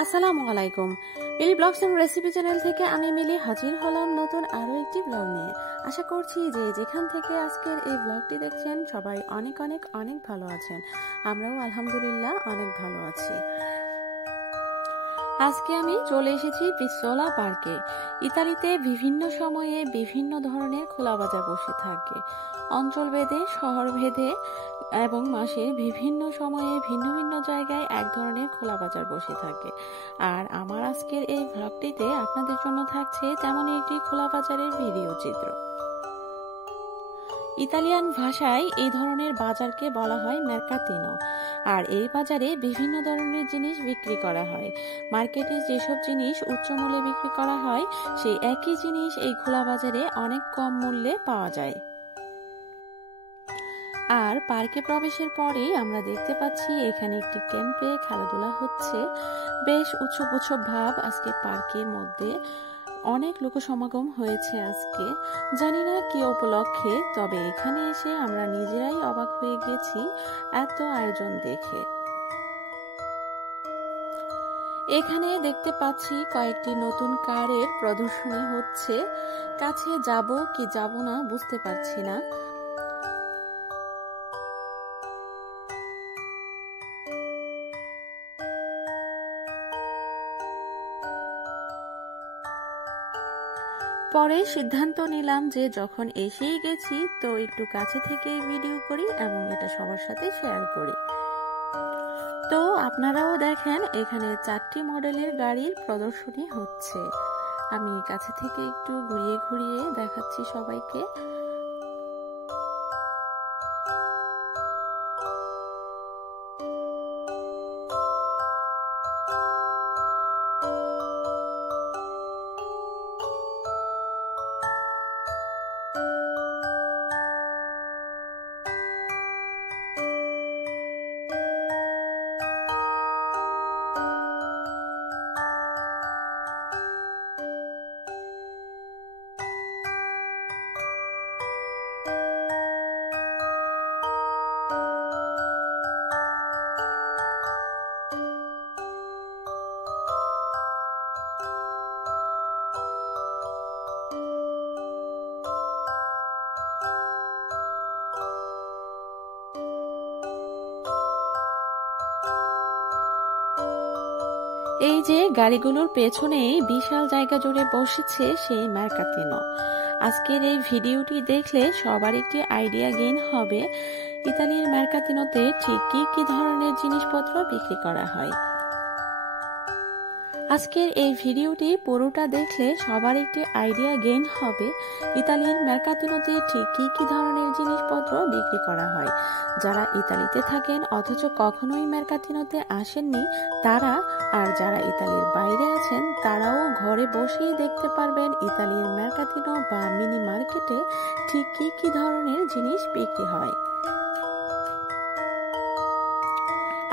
আসসালামু আলাইকুম। মিলি blogs and recipe channel থেকে আমি মিলি হাজির হলাম নতুন আরো একটি ব্লগ নিয়ে। আশা করছি যে যেখান থেকে আজকের এই ব্লগটি দেখছেন সবাই অনেক অনেক অনেক ভালো আছেন। আমরাও আলহামদুলিল্লাহ অনেক ভালো আছি। আজকে আমি চলে এসেছি পিসোলা পার্কে। ইতালিতে বিভিন্ন সময়ে বিভিন্ন ধরনের খোলা বাজার বসে থাকে। অঞ্চল ভেদে, শহর ভেদে এবং মাসের বিভিন্ন সময়ে ভিন্ন ভিন্ন জায়গায় এক ধরনের খোলা বাজার বসে থাকে। আর আমার আজকের এই ভ্লগটিতে আপনাদের জন্য থাকছে তেমনই একটি খোলা বাজারের ভিডিও চিত্র। ইতালিয়ান ভাষায় এই ধরনের বাজারকে বলা হয় মেরকাতিনো। আর এই বাজারে বিভিন্ন ধরনের জিনিস বিক্রি করা হয়। মার্কেটে যেসব জিনিস উচ্চ মূল্যে বিক্রি করা হয় সেই একই জিনিস এই খোলা বাজারে অনেক কম মূল্যে পাওয়া যায়। আর পার্কে প্রবেশের পরেই আমরা দেখতে পাচ্ছি এখানে একটি ক্যাম্পে খেলাধুলা হচ্ছে। বেশ উৎসব উৎসব ভাব আজকে পার্কের মধ্যে। অনেক লোক সমাগম হয়েছে আজকে, জানি না কি উপলক্ষে, তবে এখানে এসে আমরা নিজেরাই অবাক হয়ে গেছি এত আয়োজন দেখে। এখানে দেখতে পাচ্ছি কয়েকটি নতুন কারের প্রদর্শনী হচ্ছে। কাছে যাব কি যাব না বুঝতে পারছি না। পরে সিদ্ধান্ত নিলাম যে যখন এসেই গেছি তো একটু কাছে থেকেই ভিডিও করি এবং এটা সবার সাথে শেয়ার করি। তো আপনারাও দেখেন এখানে 4টি মডেলের গাড়ির প্রদর্শনী হচ্ছে। আমি কাছে থেকে একটু ঘুরিয়ে ঘুরিয়ে দেখাচ্ছি সবাইকে। এই যে গাড়িগুলোর পেছনেই বিশাল জায়গা জুড়ে বসেছে সেই মেরকাতিনো। আজকের এই ভিডিওটি দেখলে সবার একটি আইডিয়া গেইন হবে ইতালির মেরকাতিনোতে ঠিক কি কি ধরনের জিনিসপত্র বিক্রি করা হয়। আজকের এই ভিডিওটি পুরোটা দেখলে সবার একটি আইডিয়া গেইন হবে ইতালির মেরকাতিনোতে ঠিক কি কি ধরনের জিনিসপত্র বিক্রি করা হয়। যারা ইতালিতে থাকেন অথচ কখনোই মেরকাতিনোতে আসেননি তারা, আর যারা ইতালির বাইরে আছেন তারাও ঘরে বসেই দেখতে পারবেন ইতালির মেরকাতিনো বা মিনি মার্কেটে ঠিক কি কি ধরনের জিনিস বিক্রি হয়।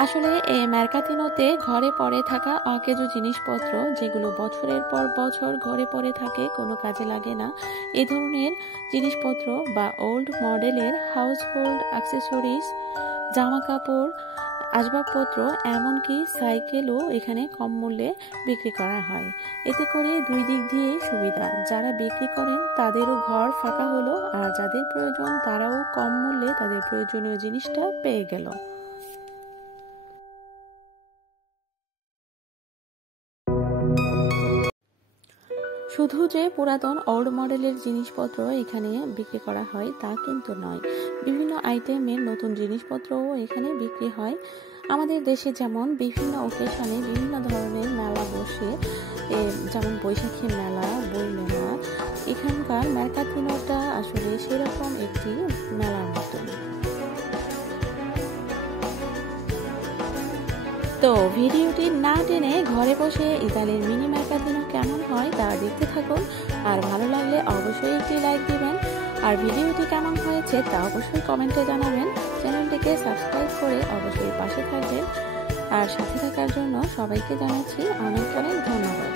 আসলে এই মেরকাতিনোতে ঘরে পড়ে থাকা অকেজো জিনিসপত্র, যেগুলো বছরের পর বছর ঘরে পড়ে থাকে, কোনো কাজে লাগে না, এ ধরনের জিনিসপত্র বা ওল্ড মডেলের হাউস হোল্ড অ্যাক্সেসরিজ, জামা কাপড়, আসবাবপত্র, এমনকি সাইকেলও এখানে কম মূল্যে বিক্রি করা হয়। এতে করে দুই দিক দিয়ে সুবিধা, যারা বিক্রি করেন তাদেরও ঘর ফাঁকা হলো, আর যাদের প্রয়োজন তারাও কম মূল্যে তাদের প্রয়োজনীয় জিনিসটা পেয়ে গেল। শুধু যে পুরাতন ওল্ড মডেলের জিনিসপত্র এখানে বিক্রি করা হয় তা কিন্তু নয়, বিভিন্ন আইটেমের নতুন জিনিসপত্রও এখানে বিক্রি হয়। আমাদের দেশে যেমন বিভিন্ন অকেশনে বিভিন্ন ধরনের মেলা বসে, যেমন বৈশাখী মেলা, বই মেলা, এখানকার মেরকাতিনোটা আসলে সেরকম একটি মেলার মতন। তো ভিডিওটি না টেনে ঘরে বসে ইতালির মিনি মেরকাতিনো কেমন হয় তা দেখতে থাকুন। আর ভালো লাগলে অবশ্যই একটি লাইক দিবেন, আর ভিডিওটি কেমন হয়েছে তা অবশ্যই কমেন্টে জানাবেন। চ্যানেলটিকে সাবস্ক্রাইব করে অবশ্যই পাশে থাকবেন। আর সাথে থাকার জন্য সবাইকে জানাচ্ছি অনেক অনেক ধন্যবাদ।